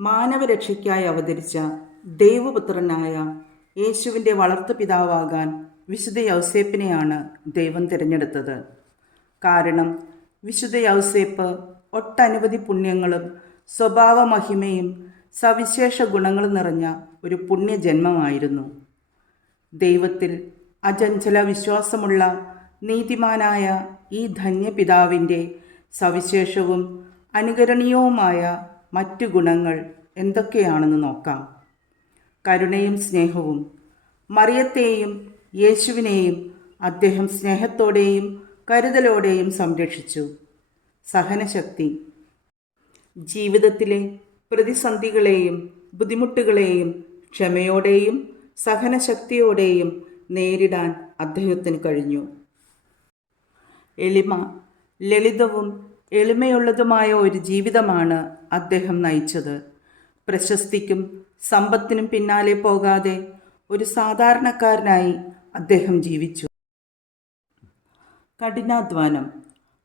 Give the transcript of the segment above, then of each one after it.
മാനവരക്ഷയ്ക്കായി അവതരിച്ച ദൈവപുത്രനായ യേശുവിന്റെ വളർത്തു പിതാവാകാൻ വിശുദ്ധ യൗസേപ്പിനെയാണ് ദൈവം തിരഞ്ഞെടുത്തത്. കാരണം വിശുദ്ധ യൗസേപ്പ് ഒട്ടനവധി പുണ്യങ്ങളും സ്വഭാവമഹിമയും സവിശേഷ ഗുണങ്ങളും നിറഞ്ഞ ഒരു പുണ്യജന്മമായിരുന്നു. ദൈവത്തിൽ അജഞ്ചല വിശ്വാസമുള്ള നീതിമാനായ ഈ ധന്യപിതാവിന്റെ സവിശേഷവും അനുകരണീയവുമായ മറ്റു ഗുണങ്ങൾ എന്തൊക്കെയാണെന്ന് നോക്കാം. കരുണയും സ്നേഹവും. മറിയത്തെയും യേശുവിനെയും അദ്ദേഹം സ്നേഹത്തോടെയും കരുതലോടെയും സംരക്ഷിച്ചു. സഹനശക്തി. ജീവിതത്തിലെ പ്രതിസന്ധികളെയും ബുദ്ധിമുട്ടുകളെയും ക്ഷമയോടെയും സഹനശക്തിയോടെയും നേരിടാൻ അദ്ദേഹത്തിന് കഴിഞ്ഞു. എളിമ. ലളിതവും എളിമയുള്ളതുമായ ഒരു ജീവിതമാണ് അദ്ദേഹം നയിച്ചത്. പ്രശസ്തിക്കും സമ്പത്തിനും പിന്നാലെ പോകാതെ ഒരു സാധാരണക്കാരനായി അദ്ദേഹം ജീവിച്ചു. കഠിനാധ്വാനം.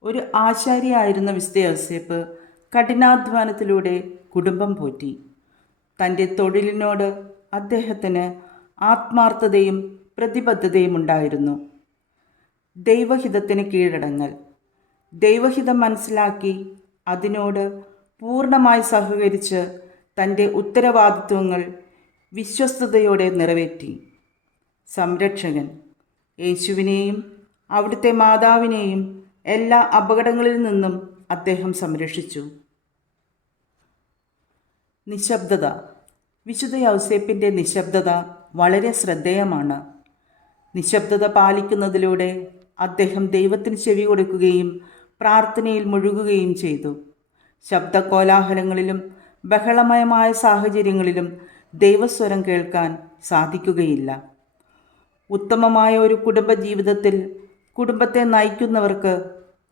ഒരു ആശാരിയായിരുന്ന മിസ്റ്റർ യോസേപ്പ് കഠിനാധ്വാനത്തിലൂടെ കുടുംബം പോറ്റി. തന്റെ തൊഴിലിനോട് അദ്ദേഹത്തിന് ആത്മാർത്ഥതയും പ്രതിബദ്ധതയും ഉണ്ടായിരുന്നു. ദൈവഹിതത്തിന് കീഴടങ്ങൽ. ദൈവഹിതം മനസ്സിലാക്കി അതിനോട് പൂർണമായി സഹകരിച്ച് തന്റെ ഉത്തരവാദിത്വങ്ങൾ വിശ്വസ്തയോടെ നിറവേറ്റി. സംരക്ഷകൻ. യേശുവിനെയും അവിടുത്തെ മാതാവിനെയും എല്ലാ അപകടങ്ങളിൽ നിന്നും അദ്ദേഹം സംരക്ഷിച്ചു. നിശബ്ദത. വിശുദ്ധ യൗസേപ്പിന്റെ നിശബ്ദത വളരെ ശ്രദ്ധേയമാണ്. നിശബ്ദത പാലിക്കുന്നതിലൂടെ അദ്ദേഹം ദൈവത്തിന് ചെവി കൊടുക്കുകയും പ്രാർത്ഥനയിൽ മുഴുകുകയും ചെയ്തു. ശബ്ദകോലാഹലങ്ങളിലും ബഹളമയമായ സാഹചര്യങ്ങളിലും ദൈവസ്വരം കേൾക്കാൻ സാധിക്കുകയില്ല. ഉത്തമമായ ഒരു കുടുംബ ജീവിതത്തിൽ കുടുംബത്തെ നയിക്കുന്നവർക്ക്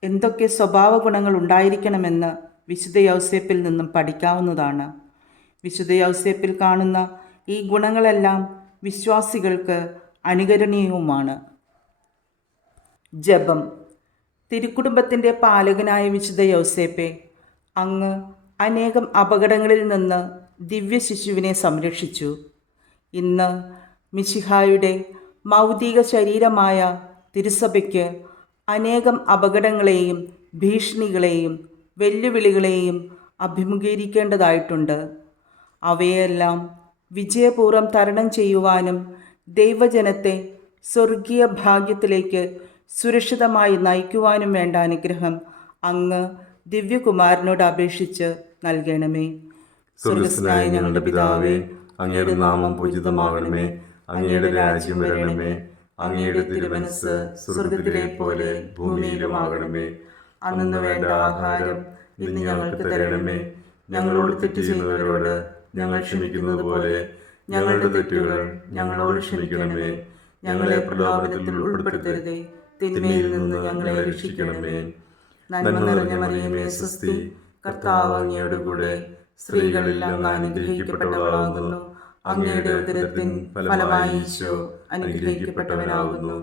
എന്തൊക്കെ സ്വഭാവ ഗുണങ്ങൾ ഉണ്ടായിരിക്കണമെന്ന് വിശുദ്ധ യൗസേപ്പിൽ നിന്നും പഠിക്കാവുന്നതാണ്. വിശുദ്ധ യൗസേപ്പിൽ കാണുന്ന ഈ ഗുണങ്ങളെല്ലാം വിശ്വാസികൾക്ക് അനുകരണീയവുമാണ്. ജപം. തിരുക്കുടുംബത്തിന്റെ പാലകനായ വിശുദ്ധ യൗസേപ്പെ അങ്ങ് അനേകം അപകടങ്ങളിൽ നിന്ന് ദിവ്യ ശിശുവിനെ സംരക്ഷിച്ചു. ഇന്ന് മിശിഹായുടെ മൗതിക ശരീരമായ തിരുസഭയ്ക്ക് അനേകം അപകടങ്ങളെയും ഭീഷണികളെയും വെല്ലുവിളികളെയും അഭിമുഖീകരിക്കേണ്ടതായിട്ടുണ്ട്. അവയെല്ലാം വിജയപൂർവം തരണം ചെയ്യുവാനും ദൈവജനത്തെ സ്വർഗീയ ഭാഗ്യത്തിലേക്ക് സുരക്ഷിതമായി നയിക്കുവാനും വേണ്ട അനുഗ്രഹം അങ്ങ് ദിവ്യകുമാരനോട് അപേക്ഷിച്ച് നൽകണമേ. സ്വർഗസ്നായ ഞങ്ങളുടെ പിതാവേ അങ്ങയുടെ നാമം പൂജിതമാകണമേ അങ്ങയുടെ രാജ്യം വരണമേ അങ്ങയുടെ തിരുമനസ് സ്വർഗത്തിലെ പോലെ ഭൂമിയിലുമാകണമേ. അന്നു വേണ്ട ആഹാരം ഇന്ന് ഞങ്ങൾക്ക് തരണമേ. ഞങ്ങളോട് തെറ്റ് ചെയ്യുന്നവരോട് ഞങ്ങൾ ക്ഷമിക്കുന്നത് പോലെ ഞങ്ങളുടെ തെറ്റുകൾ ഞങ്ങളോട് ക്ഷമിക്കണമേ. ഞങ്ങളെ പ്രലോഭനത്തിൽ ഉൾപ്പെടുത്തരുതേ. തിന്മയിൽ നിന്ന് ഞങ്ങളെ രക്ഷിക്കണമേ. നന്മ നിറഞ്ഞ മറിയമേ സ്വസ്തി കർത്താവ് അങ്ങയുടെ കൂടെ സ്ത്രീകളെല്ലാം അനുഗ്രഹിക്കപ്പെട്ടവളാകുന്നു. അങ്ങയുടെ ഉദരത്തിൻ ഫലമായി ഈശോ അനുഗ്രഹിക്കപ്പെട്ടവനാകുന്നു.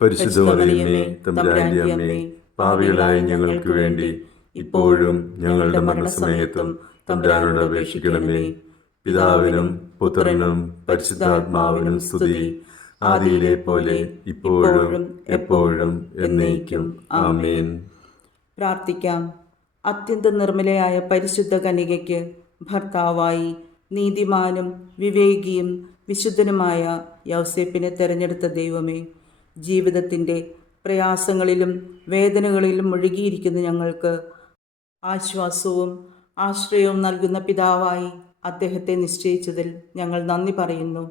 പരിശുദ്ധ മറിയമേ തമ്പുരാന്റെ അമ്മേ പാവികളായ ഞങ്ങൾക്ക് വേണ്ടി ഇപ്പോഴും ഞങ്ങളുടെ മരണസമയത്തും തമ്പുരാനോട് അപേക്ഷിക്കണമേ. പിതാവിനും പുത്രനും പരിശുദ്ധാത്മാവിനും സ്തുതി. ആദിയിലെ പോലെ ഇപ്പോഴും എപ്പോഴും എന്നേക്കും. ആമേൻ. പ്രാർത്ഥിക്കാം. അത്യന്ത നിർമ്മലയായ പരിശുദ്ധ കനികയ്ക്ക് ഭർത്താവായി നീതിമാനും വിവേകിയും വിശുദ്ധനുമായ യൗസേപ്പിനെ തെരഞ്ഞെടുത്ത ദൈവമേ ജീവിതത്തിന്റെ പ്രയാസങ്ങളിലും വേദനകളിലും മുഴുകിയിരിക്കുന്ന ഞങ്ങൾക്ക് ആശ്വാസവും ആശ്രയവും നൽകുന്ന പിതാവായി അദ്ദേഹത്തെ നിശ്ചയിച്ചതിൽ ഞങ്ങൾ നന്ദി പറയുന്നു.